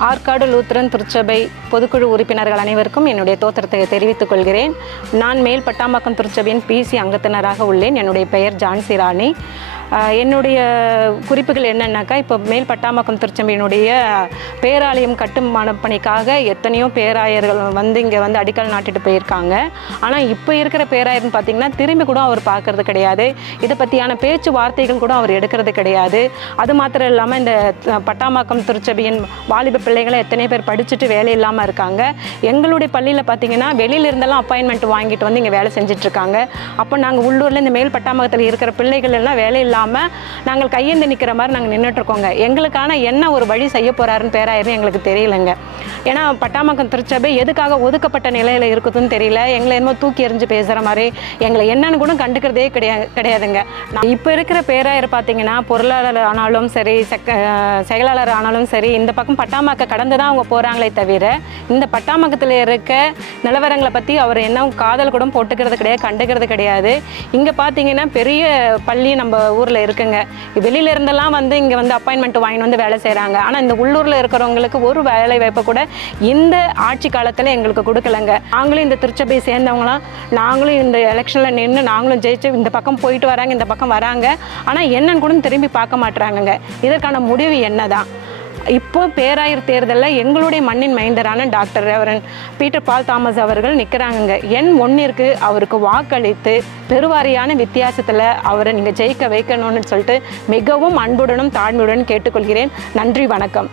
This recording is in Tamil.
ஆற்காடு லூத்ரன் திருச்சபை பொதுக்குழு உறுப்பினர்கள் அனைவருக்கும் என்னுடைய தோத்திரத்தை தெரிவித்துக் கொள்கிறேன். நான் மேல் பட்டாம்பாக்கம் திருச்சபையின் பிசி அங்கத்தினராக உள்ளேன். என்னுடைய பெயர் ஜான்சி ராணி என்னுடைய குறிப்புகள் என்னென்னாக்கா இப்போ மேல் பட்டாம்பாக்கம் திருச்சபையினுடைய பேராலயம் கட்டுமான பணிக்காக எத்தனையோ பேராயர்கள் வந்து இங்கே வந்து அடிக்கல் நாட்டிட்டு போயிருக்காங்க. ஆனால் இப்போ இருக்கிற பேராயர்னு பார்த்தீங்கன்னா திரும்பி கூட அவர் பார்க்கறது கிடையாது. இதை பற்றியான பேச்சு வார்த்தைகள் கூட அவர் எடுக்கிறது கிடையாது. அது மாத்திரம் இல்லாமல் இந்த பட்டாமாக்கம் பட்டாம்பாக்கம் திருச்சபையின் வாலிப பிள்ளைகளை எத்தனை பேர் படிச்சுட்டு வேலை இல்லாமல் இருக்காங்க. எங்களுடைய பள்ளியில் பார்த்தீங்கன்னா வெளியில இருந்தெல்லாம் அப்பாயின்மெண்ட் வாங்கிட்டு வந்து இங்கே வேலை செஞ்சிட்ருக்காங்க அப்போ நாங்கள் உள்ளூரில் இந்த மேல் பட்டாம்பகத்தில் இருக்கிற பிள்ளைகள் எல்லாம் வேலை இல்லாமல் நாங்கள் கையேந்து நிற்கிற மாதிரி நாங்கள் நின்றுட்டு இருக்கோங்க. எங்களுக்கான என்ன ஒரு வழி செய்ய போகிறாருன்னு பேராயிரம் எங்களுக்கு தெரியலங்க. ஏன்னா பட்டாமக்கம் திருச்சபை எதுக்காக ஒதுக்கப்பட்ட நிலையில் இருக்குதுன்னு தெரியல. எங்களை என்னமோ தூக்கி எறிஞ்சு பேசுகிற மாதிரி எங்களை என்னன்னு கூட கண்டுக்கிறதே கிடையாது கிடையாதுங்க. நான் இப்போ இருக்கிற பேராயர் பார்த்தீங்கன்னா பொருளாளர் ஆனாலும் சரி செக்க செயலாளர் ஆனாலும் சரி இந்த பக்கம் பட்டாமக்க கடந்து தான் அவங்க போகிறாங்களே தவிர இந்த பட்டாமக்கத்தில் இருக்க நிலவரங்களை பற்றி அவர் என்ன காதல் கூட போட்டுக்கிறது கிடையாது கண்டுக்கிறது கிடையாது. இங்கே பார்த்தீங்கன்னா பெரிய பள்ளி நம்ம ஊரில் இருக்குங்க. வெளியில இருந்தெல்லாம் வந்து இங்கே வந்து அப்பாயின்மெண்ட் வாங்கிட்டு வந்து வேலை செய்கிறாங்க ஆனால் இந்த உள்ளூரில் இருக்கிறவங்களுக்கு ஒரு வேலை வாய்ப்பை கூட இந்த ஆட்சி காலத்தில் எங்களுக்கு கொடுக்கலங்க. நாங்களும் இந்த திருச்சபையை சேர்ந்தவங்களாம் நாங்களும் இந்த எலெக்ஷனில் நின்று நாங்களும் ஜெயிச்சு இந்த பக்கம் போயிட்டு வராங்க இந்த பக்கம் வராங்க. ஆனால் என்னன்னு கூட திரும்பி பார்க்க மாட்டுறாங்கங்க இதற்கான முடிவு என்ன தான் இப்போ பேராயர் தேர்தலில் எங்களுடைய மண்ணின் மைந்தரான doctor reverend Peter Paul Thomas அவர்கள் நிற்கிறாங்கங்க என் ஒன்றிற்கு அவருக்கு வாக்களித்து பெருவாரியான வித்தியாசத்தில் அவரை நீங்கள் ஜெயிக்க வைக்கணும்னு சொல்லிட்டு மிகவும் அன்புடனும் தாழ்மையுடன் கேட்டுக்கொள்கிறேன். நன்றி வணக்கம்.